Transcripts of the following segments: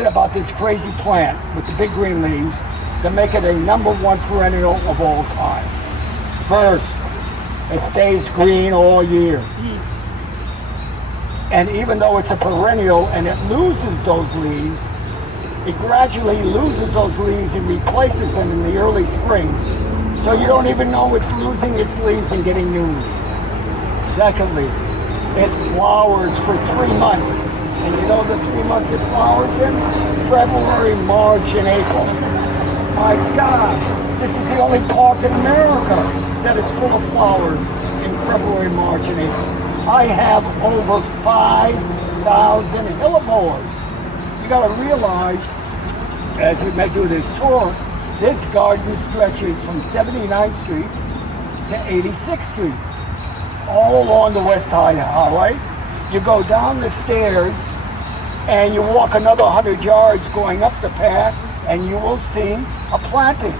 About this crazy plant with the big green leaves to make it a #1 perennial of all time. First, it stays green all year. And even though it's a perennial and it loses those leaves, it gradually loses those leaves and replaces them in the early spring. So you don't even know it's losing its leaves and getting new leaves. Secondly, it flowers for 3 months. And you know the 3 months it flowers in? February, March, and April. My God, this is the only park in America that is full of flowers in February, March, and April. I have over 5,000 hellebores. You gotta realize, as we may do this tour, this garden stretches from 79th Street to 86th Street, all along the West Side Highway. You go down the stairs and you walk another 100 yards going up the path and you will see a planting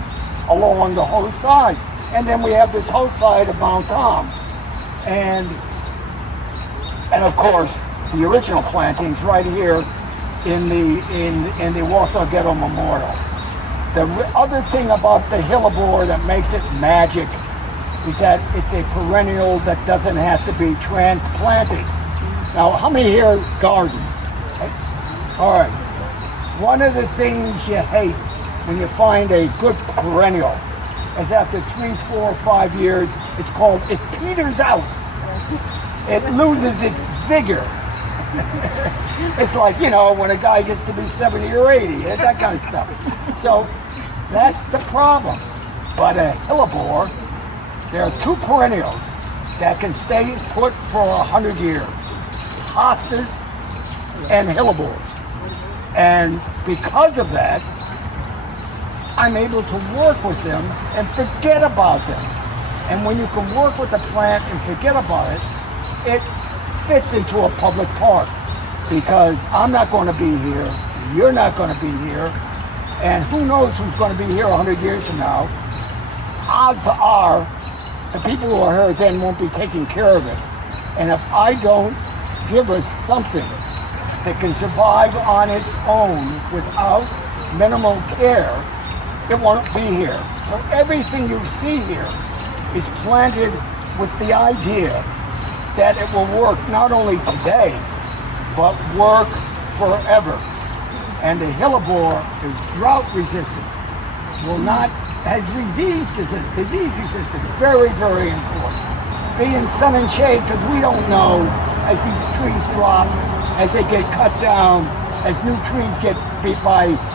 along the whole side. And then we have this whole side of Mount Tom. And of course, the original plantings right here in the Warsaw Ghetto Memorial. The other thing about the hellebore that makes it magic is that it's a perennial that doesn't have to be transplanted. Now, how many here garden? All right. One of the things you hate when you find a good perennial is after 3, 4, 5 years, it peters out. It loses its vigor. It's like, when a guy gets to be 70 or 80, that kind of stuff. So that's the problem. But a hellebore, there are 2 perennials that can stay put for 100 years. Hostas and hellebores. And because of that, I'm able to work with them and forget about them. And when you can work with a plant and forget about it, it fits into a public park. Because I'm not going to be here, you're not going to be here, and who knows who's going to be here 100 years from now. Odds are the people who are here then won't be taking care of it. And if I don't give us something that can survive on its own without minimal care, it won't be here. So everything you see here is planted with the idea that it will work not only today, but work forever. And the hellebore is drought resistant, has disease resistant, very, very important. Be in sun and shade, because we don't know as these trees drop, as they get cut down, as new trees get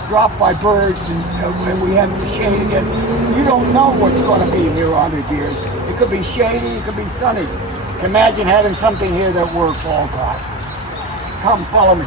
dropped by birds, and we have the shade again. You don't know what's going to be here 100 years. It could be shady, it could be sunny. Imagine having something here that works all the time. Come, follow me.